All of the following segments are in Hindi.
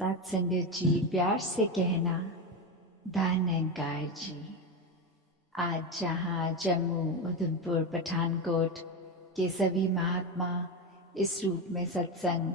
सत्संगत जी, प्यार से कहना धन अहंकार जी। आज जहाँ जम्मू, उधमपुर, पठानकोट के सभी महात्मा इस रूप में सत्संग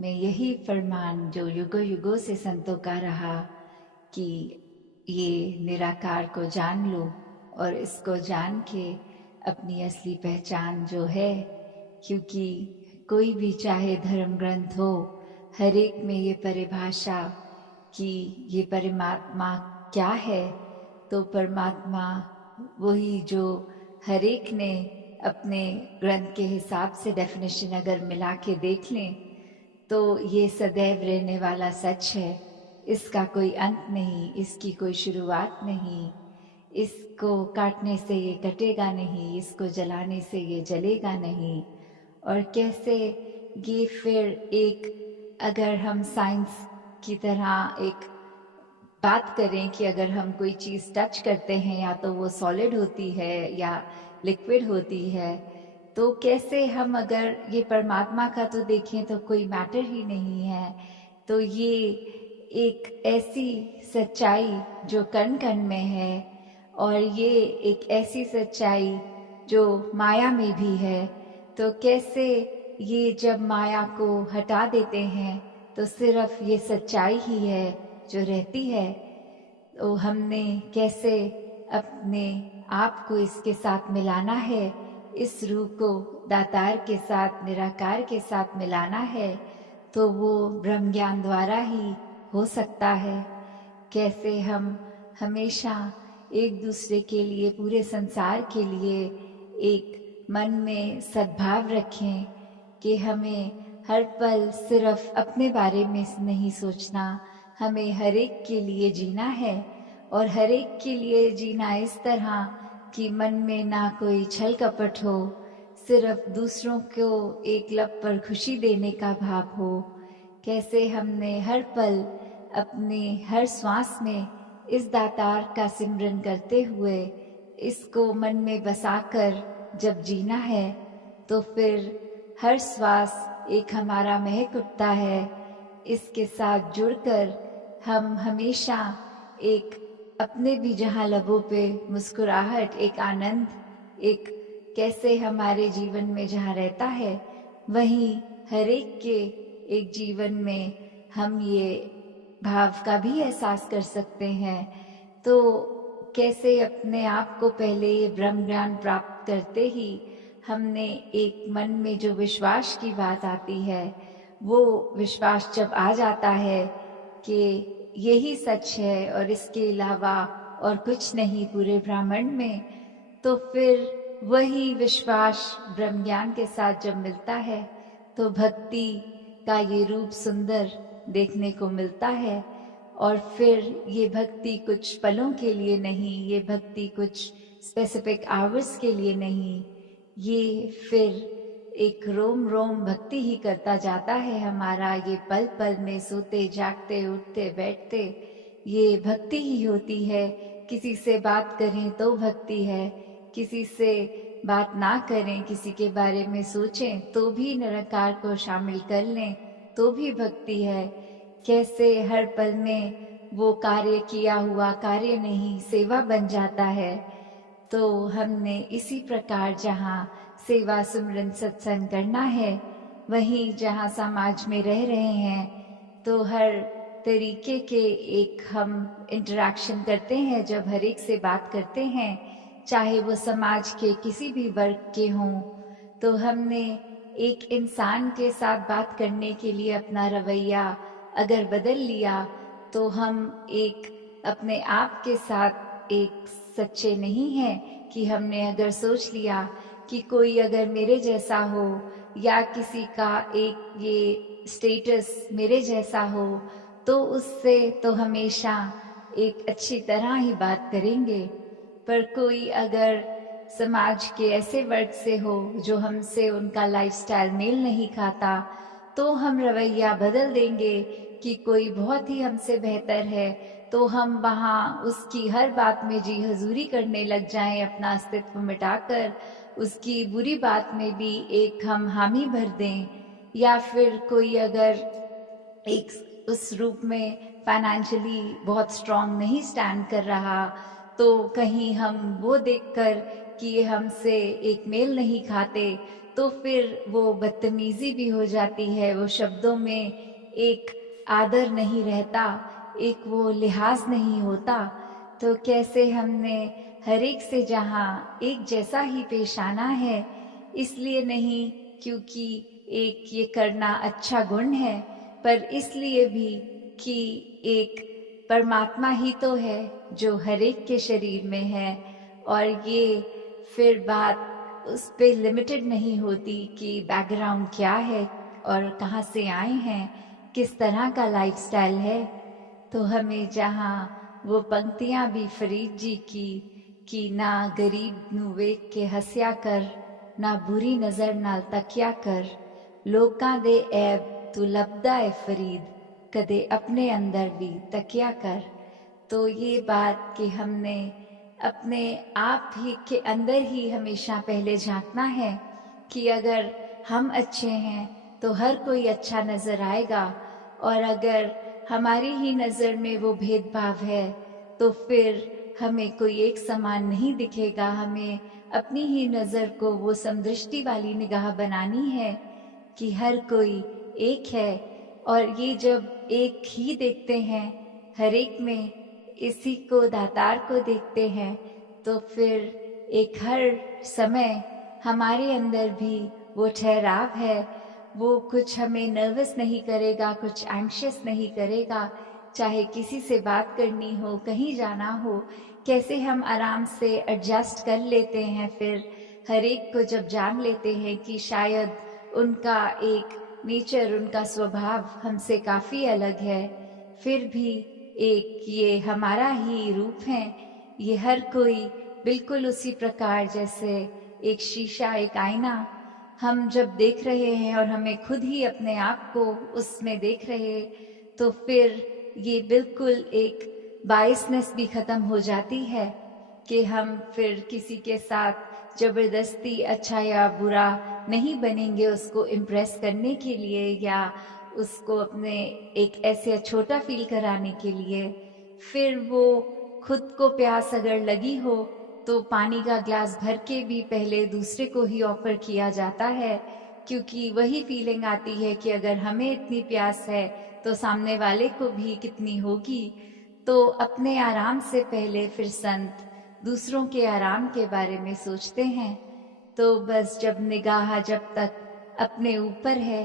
में यही फरमान जो युगों युगों से संतों का रहा कि ये निराकार को जान लो और इसको जान के अपनी असली पहचान जो है, क्योंकि कोई भी चाहे धर्म ग्रंथ हो, हर एक में ये परिभाषा कि ये परमात्मा क्या है, तो परमात्मा वही जो हर एक ने अपने ग्रंथ के हिसाब से डेफिनेशन अगर मिला के देख लें तो ये सदैव रहने वाला सच है। इसका कोई अंत नहीं, इसकी कोई शुरुआत नहीं, इसको काटने से ये कटेगा नहीं, इसको जलाने से ये जलेगा नहीं। और कैसे ये फिर एक, अगर हम साइंस की तरह एक बात करें कि अगर हम कोई चीज़ टच करते हैं या तो वो सॉलिड होती है या लिक्विड होती है, तो कैसे हम अगर ये परमात्मा का तो देखें तो कोई मैटर ही नहीं है। तो ये एक ऐसी सच्चाई जो कण कण में है, और ये एक ऐसी सच्चाई जो माया में भी है। तो कैसे ये जब माया को हटा देते हैं तो सिर्फ ये सच्चाई ही है जो रहती है। तो हमने कैसे अपने आप को इसके साथ मिलाना है, इस रूप को दातार के साथ, निराकार के साथ मिलाना है, तो वो ब्रह्म ज्ञान द्वारा ही हो सकता है। कैसे हम हमेशा एक दूसरे के लिए, पूरे संसार के लिए एक मन में सद्भाव रखें कि हमें हर पल सिर्फ अपने बारे में नहीं सोचना, हमें हर एक के लिए जीना है। और हर एक के लिए जीना इस तरह कि मन में ना कोई छल कपट हो, सिर्फ दूसरों को एक लब पर खुशी देने का भाव हो। कैसे हमने हर पल अपने हर श्वास में इस दातार का सिमरन करते हुए इसको मन में बसाकर जब जीना है, तो फिर हर श्वास एक हमारा महक उठता है। इसके साथ जुड़कर हम हमेशा एक अपने भी जहाँ लबों पे मुस्कुराहट, एक आनंद, एक कैसे हमारे जीवन में जहाँ रहता है, वहीं हर एक के एक जीवन में हम ये भाव का भी एहसास कर सकते हैं। तो कैसे अपने आप को पहले ये ब्रह्म ज्ञान प्राप्त करते ही हमने एक मन में जो विश्वास की बात आती है, वो विश्वास जब आ जाता है कि यही सच है और इसके अलावा और कुछ नहीं पूरे ब्रह्मांड में, तो फिर वही विश्वास ब्रह्म ज्ञान के साथ जब मिलता है तो भक्ति का ये रूप सुंदर देखने को मिलता है। और फिर ये भक्ति कुछ पलों के लिए नहीं, ये भक्ति कुछ स्पेसिफिक आवर्स के लिए नहीं, ये फिर एक रोम रोम भक्ति ही करता जाता है हमारा। ये पल पल में सोते जागते उठते बैठते ये भक्ति ही होती है। किसी से बात करें तो भक्ति है, किसी से बात ना करें, किसी के बारे में सोचें तो भी निराकार को शामिल कर लें तो भी भक्ति है। कैसे हर पल में वो कार्य किया हुआ कार्य नहीं, सेवा बन जाता है। तो हमने इसी प्रकार जहाँ सेवा सुमरन सत्संग करना है, वहीं जहाँ समाज में रह रहे हैं तो हर तरीके के एक हम इंटरेक्शन करते हैं। जब हर एक से बात करते हैं, चाहे वो समाज के किसी भी वर्ग के हों, तो हमने एक इंसान के साथ बात करने के लिए अपना रवैया अगर बदल लिया तो हम एक अपने आप के साथ एक सच्चे नहीं हैं। कि हमने अगर सोच लिया कि कोई अगर मेरे जैसा हो या किसी का एक ये स्टेटस मेरे जैसा हो, तो उससे तो हमेशा एक अच्छी तरह ही बात करेंगे। पर कोई अगर समाज के ऐसे वर्ग से हो जो हमसे उनका लाइफस्टाइल मेल नहीं खाता, तो हम रवैया बदल देंगे। कि कोई बहुत ही हमसे बेहतर है तो हम वहाँ उसकी हर बात में जी हजूरी करने लग जाएं, अपना अस्तित्व मिटाकर उसकी बुरी बात में भी एक हम हामी भर दें। या फिर कोई अगर एक उस रूप में फाइनेंशियली बहुत स्ट्रांग नहीं स्टैंड कर रहा, तो कहीं हम वो देखकर कि ये हमसे एक मेल नहीं खाते, तो फिर वो बदतमीजी भी हो जाती है, वो शब्दों में एक आदर नहीं रहता, एक वो लिहाज नहीं होता। तो कैसे हमने हर एक से जहाँ एक जैसा ही पेश आना है, इसलिए नहीं क्योंकि एक ये करना अच्छा गुण है, पर इसलिए भी कि एक परमात्मा ही तो है जो हर एक के शरीर में है। और ये फिर बात उस पे लिमिटेड नहीं होती कि बैकग्राउंड क्या है और कहाँ से आए हैं, किस तरह का लाइफस्टाइल है। तो हमें जहाँ वो पंक्तियाँ भी फरीद जी की कि ना गरीब नू वेख के हंसिया कर, ना बुरी नज़र नाल तकिया कर, लोकां दे ऐब तू लभदा है फरीद, कदे अपने अंदर भी तकिया कर। तो ये बात कि हमने अपने आप ही के अंदर ही हमेशा पहले झांकना है कि अगर हम अच्छे हैं तो हर कोई अच्छा नजर आएगा, और अगर हमारी ही नज़र में वो भेदभाव है तो फिर हमें कोई एक समान नहीं दिखेगा। हमें अपनी ही नज़र को वो समदृष्टि वाली निगाह बनानी है कि हर कोई एक है, और ये जब एक ही देखते हैं हर एक में, इसी को दातार को देखते हैं, तो फिर एक हर समय हमारे अंदर भी वो ठहराव है, वो कुछ हमें नर्वस नहीं करेगा, कुछ एंग्शियस नहीं करेगा। चाहे किसी से बात करनी हो, कहीं जाना हो, कैसे हम आराम से एडजस्ट कर लेते हैं। फिर हर एक को जब जान लेते हैं कि शायद उनका एक नेचर, उनका स्वभाव हमसे काफ़ी अलग है, फिर भी एक ये हमारा ही रूप है। ये हर कोई बिल्कुल उसी प्रकार जैसे एक शीशा, एक आईना, हम जब देख रहे हैं और हमें खुद ही अपने आप को उसमें देख रहे, तो फिर ये बिल्कुल एक बायसनेस भी ख़त्म हो जाती है कि हम फिर किसी के साथ ज़बरदस्ती अच्छा या बुरा नहीं बनेंगे उसको इम्प्रेस करने के लिए या उसको अपने एक ऐसे छोटा फील कराने के लिए। फिर वो खुद को प्यास अगर लगी हो तो पानी का ग्लास भर के भी पहले दूसरे को ही ऑफर किया जाता है, क्योंकि वही फीलिंग आती है कि अगर हमें इतनी प्यास है तो सामने वाले को भी कितनी होगी। तो अपने आराम से पहले फिर संत दूसरों के आराम के बारे में सोचते हैं। तो बस जब निगाह जब तक अपने ऊपर है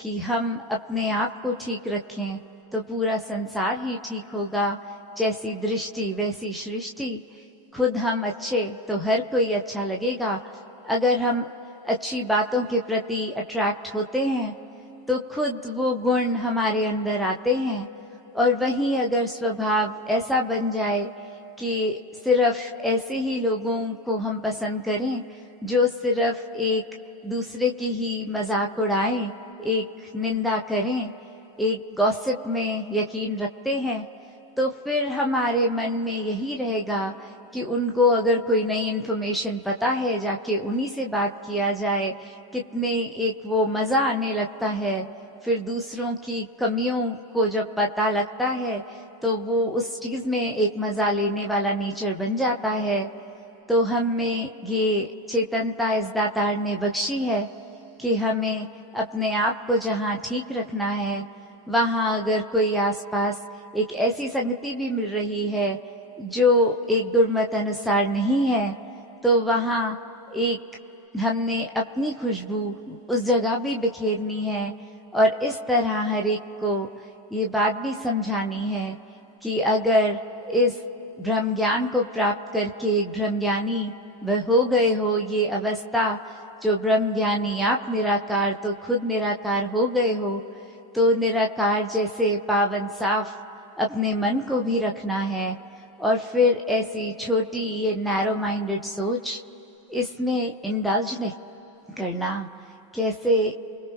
कि हम अपने आप को ठीक रखें तो पूरा संसार ही ठीक होगा। जैसी दृष्टि वैसी सृष्टि, खुद हम अच्छे तो हर कोई अच्छा लगेगा। अगर हम अच्छी बातों के प्रति अट्रैक्ट होते हैं तो खुद वो गुण हमारे अंदर आते हैं। और वहीं अगर स्वभाव ऐसा बन जाए कि सिर्फ ऐसे ही लोगों को हम पसंद करें जो सिर्फ एक दूसरे की ही मजाक उड़ाएं, एक निंदा करें, एक गॉसिप में यकीन रखते हैं, तो फिर हमारे मन में यही रहेगा कि उनको अगर कोई नई इन्फॉर्मेशन पता है जाके उन्हीं से बात किया जाए। कितने एक वो मज़ा आने लगता है। फिर दूसरों की कमियों को जब पता लगता है तो वो उस चीज़ में एक मज़ा लेने वाला नेचर बन जाता है। तो हमें ये चेतनता इस दातार ने बख्शी है कि हमें अपने आप को जहाँ ठीक रखना है, वहाँ अगर कोई आसपास एक ऐसी संगति भी मिल रही है जो एक गुरमत अनुसार नहीं है, तो वहाँ एक हमने अपनी खुशबू उस जगह भी बिखेरनी है। और इस तरह हर एक को ये बात भी समझानी है कि अगर इस ब्रह्म ज्ञान को प्राप्त करके एक ब्रह्म ज्ञानी वह हो गए हो, ये अवस्था जो ब्रह्म ज्ञानी आप निराकार तो खुद निराकार हो गए हो, तो निराकार जैसे पावन साफ अपने मन को भी रखना है। और फिर ऐसी छोटी ये नैरो माइंडेड सोच, इसमें इंडल्ज नहीं करना, कैसे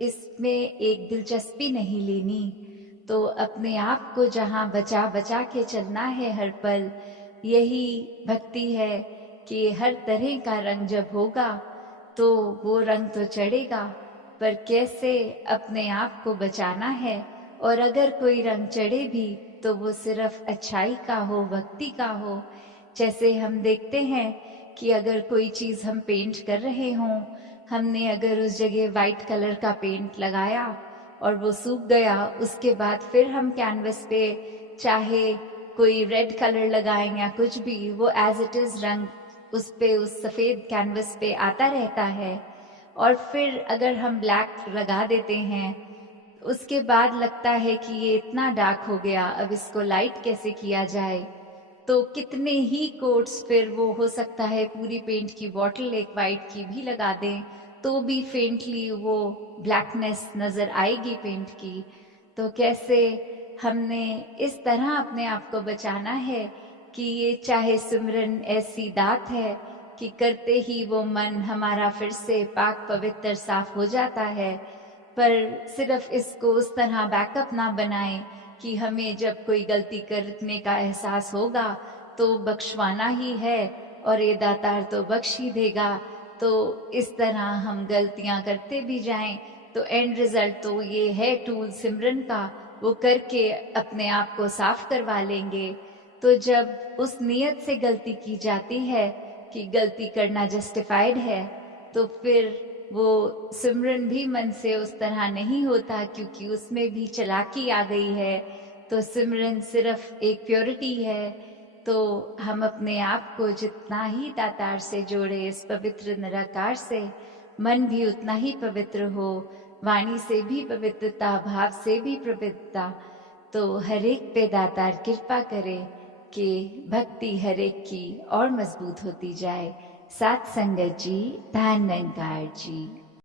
इसमें एक दिलचस्पी नहीं लेनी। तो अपने आप को जहाँ बचा बचा के चलना है हर पल, यही भक्ति है कि हर तरह का रंग जब होगा तो वो रंग तो चढ़ेगा, पर कैसे अपने आप को बचाना है और अगर कोई रंग चढ़े भी तो वो सिर्फ अच्छाई का हो, भक्ति का हो। जैसे हम देखते हैं कि अगर कोई चीज़ हम पेंट कर रहे हों, हमने अगर उस जगह वाइट कलर का पेंट लगाया और वो सूख गया, उसके बाद फिर हम कैनवस पे चाहे कोई रेड कलर लगाएं या कुछ भी, वो एज इट इज़ रंग उस पे, उस सफ़ेद कैनवस पे आता रहता है। और फिर अगर हम ब्लैक लगा देते हैं, उसके बाद लगता है कि ये इतना डार्क हो गया, अब इसको लाइट कैसे किया जाए। तो कितने ही कोट्स फिर वो हो सकता है पूरी पेंट की बॉटल एक वाइट की भी लगा दें तो भी फेंटली वो ब्लैकनेस नज़र आएगी पेंट की। तो कैसे हमने इस तरह अपने आप को बचाना है कि ये चाहे सिमरन ऐसी दात है कि करते ही वो मन हमारा फिर से पाक पवित्र साफ हो जाता है, पर सिर्फ इसको उस तरह बैकअप ना बनाएं कि हमें जब कोई गलती करने का एहसास होगा तो बख्शवाना ही है और ये दातार तो बख्श ही देगा। तो इस तरह हम गलतियां करते भी जाएं तो एंड रिजल्ट तो ये है टूल सिमरन का, वो करके अपने आप को साफ करवा लेंगे। तो जब उस नियत से गलती की जाती है कि गलती करना जस्टिफाइड है, तो फिर वो सिमरन भी मन से उस तरह नहीं होता क्योंकि उसमें भी चालाकी आ गई है। तो सिमरन सिर्फ एक प्योरिटी है। तो हम अपने आप को जितना ही दातार से जोड़े, इस पवित्र निराकार से, मन भी उतना ही पवित्र हो, वाणी से भी पवित्रता, भाव से भी पवित्रता। तो हर एक पे दातार कृपा करे कि भक्ति हर एक की और मजबूत होती जाए। सात संगत जी, धन निरंकार जी।